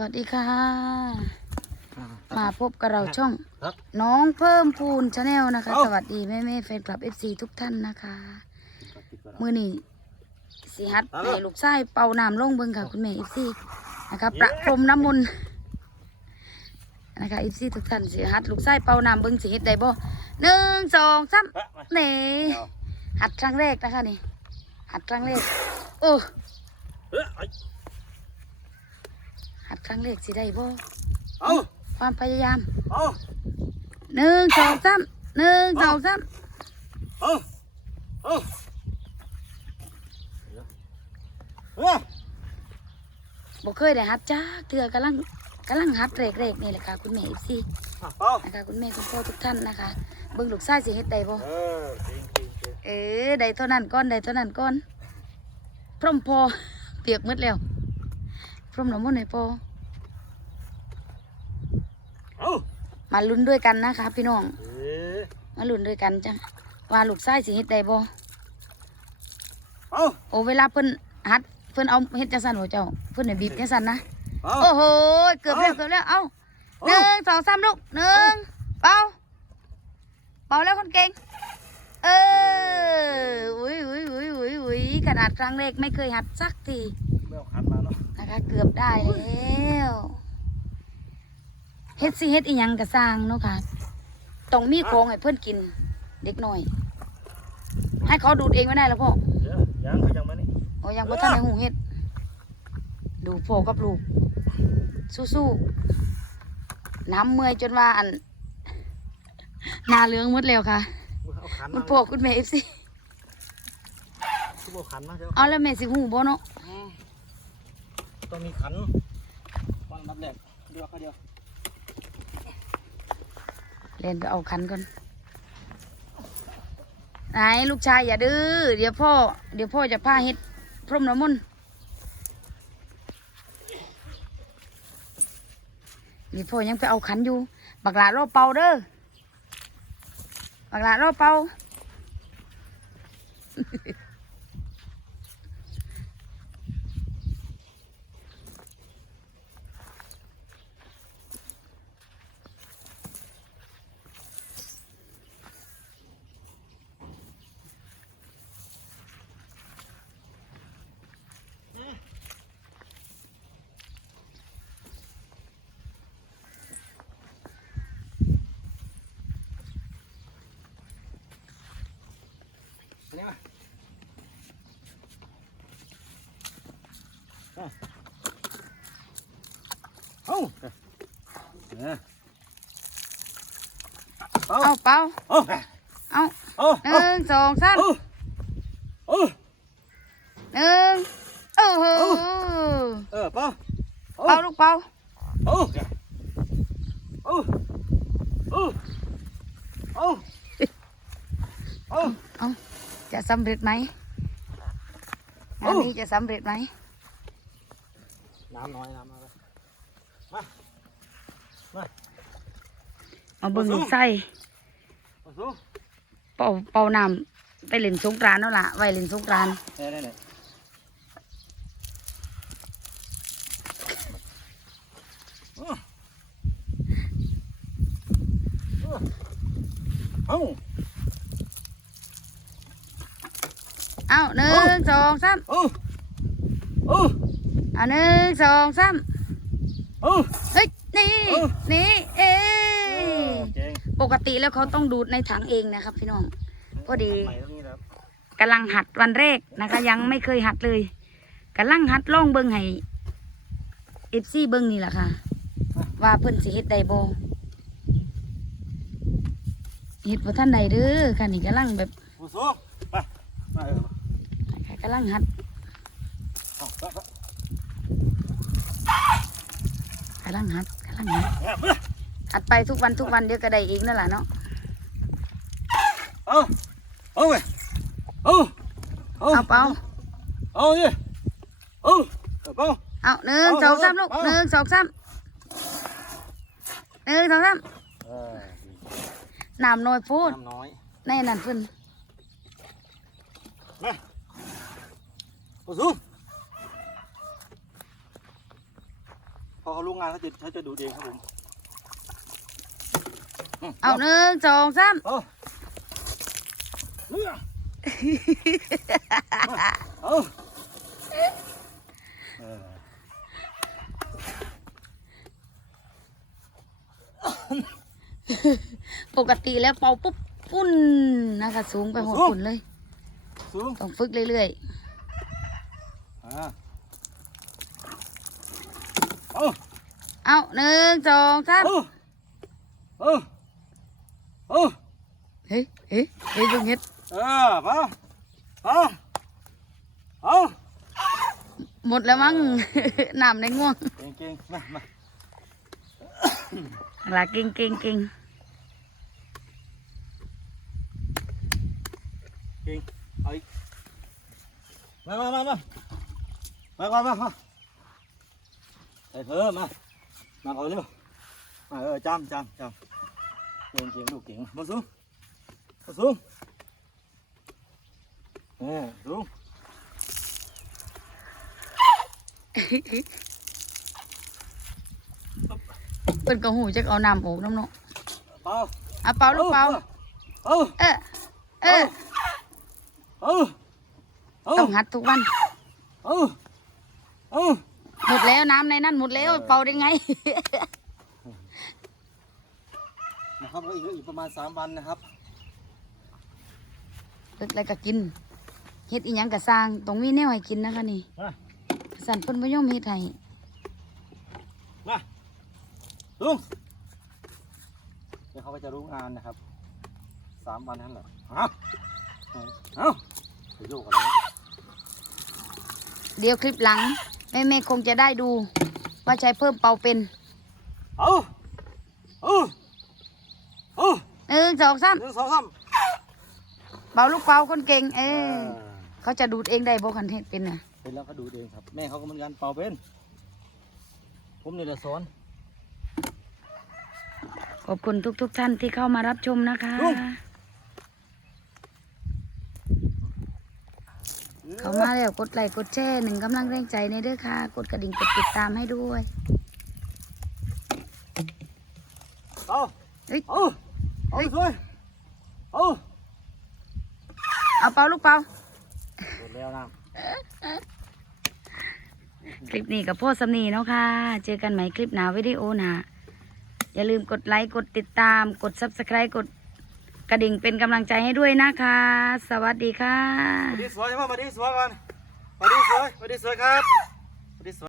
วัสดีค่ะ มาพบกับเราช่องครับน้องเพิ่มพูนชาแนลนะคะเอ้าสวัสดีแม่แม่ๆแฟนคลับ FC ทุกท่านนะคะ มือนี้สีฮัดให้ลูกชายเป่าน้ำลงเบิงค่ะคุณแม่ FC นะคะประพรมน้ำมนต์นะคะ FC ทุกท่านสีฮัดลูกชายเป่าน้ำเบิงสีเฮ็ดได้บ่หนึ่งสองสามเอ๊ะมานี่เอาหัดครั้งแรกนะคะนี่หัดครั้งแรกโอ้เอ๊ะไอ้ หัดครั้งแรกสิได้บ่เอาความพยายามเอาหนึ่งสองสามหนึ่งสองสามเอาเอาเอ๊ะบ่เคยได้หัดจ้าเถื่อกำลังกำลังหัดเรกๆนี่แหละค่ะคุณแม่อีซี่เอานะคะคุณแม่คุณพ่อทุกท่านนะคะ เบิ่งลูกชายสิเฮ็ดได้บ่เออจริงจริงจริงเออได้เท่านั้นก่อนได้เท่านั้นก่อนพร้อมพอเปียกหมดแล้ว พร้อมน้ำมันต์ให้พอเอามาลุ้นด้วยกันนะคะพี่น้องเอ๊ะมาลุ้นด้วยกันจ้ะว่าลูกชายสิเฮ็ดได้บ่เอาโอ้เวลาเพิ่นหัดเพิ่นเอาเฮ็ดจังซั่นบ่เจ้า เพิ่นให้บีบจังซั่นนะเอาโอ้โห เกือบแล้วเกือบแล้ว เอาหนึ่งสองสามลูกหนึ่งเป่าเป่าแล้วคนเก่ง เออ อุ้ยอุ้ยอุ้ยอุ้ยอุ้ยขนาดครั้งแรกไม่เคยหัดสักทีไม่เอาขั นมาเนาะนะคะเกือบได้แล้วเฮ็ดสิเฮ็ดอีหยังกะสร้างเนาะค่ะต้องมีของให้เพื่อนกิน เด็กหน่อย ให้เขาดูดเองไม่ได้แล้วพ่อเดี๋ยวยังเขายังมานี่โอ้ยังบ่ทันในหูเฮ็ด ดูพ่อกับลูก สู้ๆน้ำเมื่อยจนว่าอันหนาเหลืองหมดแล้วค่ะเอาขันคุมาณพ่อคุณแม่เอฟซีทุบเอาขันมาเดี๋ยวเอาแล้วแม่สิหูบ่เนาะ ต้องมีขันวันนับแรกเดียวก็เดียวเล่นไปเอาคันก่อนไหนลูกชายอย่าดื้อเดี๋ยวพ่อ เดี๋ยวพ่อจะพาเฮ็ดพรมน้ำมนต์นี่พ่อยังไปเอาขันอยู่ บักหลารอเป่าเด้อบักหลารอเป่า เอาเอาเนี่ยเอาเอาเป่าเอาเอาเอาหนึ่ นึ่งโอ้โหเออเป่าเป่าลูกเป่าเอาเอาเอาเอาเอาเอาจะสำเร็จไหมงานนี้จะสำเร็จไหมน้ำน้อยน้ำน้อยมามาเบิ่งลูกไส้มาสู้เป่าเป่าน้ำไปเล่นสงกรานต์เนาะล่ะไว้เล่นสงกรานต์เนี่ยเนี่ยเนี่ยเอาเอาหนึ่งสองสามเอาเอาเอาหนึ่งสองสามเอาเฮ้ยนี่เอ้านี่เอ้ยเก่งปกติแล้วเขาต้องดูดในถังเองนะครับ พี่น้องพอดีใหม่ตรงนี้แล้วกำลังหัดวันแรกนะคะ ยังไม่เคยหัดเลยกำลังหัดล่องเบิ้งให้เอฟซีเบิ้งนี่แหละค่ะ ว่าเพิ่นสิเฮ็ดได้บ่เฮ็ดบ่ทันใดเด้อค่ะนี่กำลังแบบมาสู้ไปมาเออกำลังหัด เอาไปไป กำลังหัดกำลังหัดเอาไปหัดไปทุกวันทุกวันเดี๋ยวก็ได้เองนั่นแหละเนาะเอาเอาเว้ยเอาเอาเอาเป่าเอาดิเอาเอาเป่าเอาหนึ่งเอาสองสามเอาลูกเอาหนึ่งสองสามหนึ่งสองสามเออน้ำน้อยพูดน้ำน้อยในนั่นเพิ่นมามาสู้ พอ เขารู้งานเขาจะเขาจะดูดเองครับผมเอาหนึ่งสองสามเอาเฮ้ยเอาเออปกติแล้วเป่าปุ๊บปุ้นนะคะสูงไปหัวฝุ่นเลยสูงต้องฝึกเรื่อยอ่า เอาๆเอาหนึ่งสองสามเอาเอาเอาเฮ้ยเฮ้ยเฮ้ยเบิ่งเฮ็ดเออมาเอาเอาหมดแล้วมั้งน้ำในง่วงเก่งเก่งมามาหลาเก่งเก่งเก่งเก่งเอาอีกมามามามามาก่อนมามาใส่เพิ่มมา มาก่อนเร็วมาเออจำจำจำเก่งเก่งลูกเก่งมาสูงมาสูงเออสูงเพิ่นก็หูจักเอาน้ำออกน้ำเนาะเป่าเอาเป่าลูกเป่าเอาเออเออเอาเอาต้องหัดทุกวันเอาเอาหม ดแล้วน้ำในนั้นหมดแล้วเป่าได้ไง นะครับแล้วอีกอีกประมาณสามวันนะครับเลิกแล้วก็กินเฮ็ดอีหยังก็สร้างต้องมีแนวให้กินนะคะนี่มาสั่นเพิ่นบ่ยอมเฮ็ดให้มาลุงเดี๋ยวเขาก็จะรู้งานนะครับสามวันนั่นแหละเอาเอาไปโยกอะไรวะเดี๋ยวคลิปหลัง แม่แม่ๆคงจะได้ดู ว่าใช้เพิ่มเป่าเป็นเอาเอาเอาหนึ่งสองสามหนึ่งสองสามเป่าลูกเป่าคนเก่ง เอเอออเขาจะดูดเองได้บ่คันเฮ็ดเป็นน่ะเป็นแล้วก็ดูเองครับ แม่เขาก็เหมือนกันเป่าเป็น ผมนี่แหละสอนขอบคุณทุกๆท่านที่เข้ามารับชมนะคะ ลุง เข้ามาแล้วกดไลค์กดแชร์หนึ่งกำลังแรงใจในเด้อค่ะ กดกระดิ่งกดติดตามให้ด้วยเอาเฮ้ยเอาเอาสวยเอาเอาเป่าลูกเป่าเสร็จแล้วนะคลิปนี้กับพ่อสำนีเนาะค่ะ เจอกันใหม่คลิปหน้าวิดีโอหน้าอย่าลืมกดไลค์ กดติดตาม กด subscribe กด กระดิ่งเป็นกำลังใจให้ด้วยนะคะ สวัสดีค่ะ มาดีสวยใช่ไหมมาดีสวยก่อนมาดีสวยมาดีสวยครับ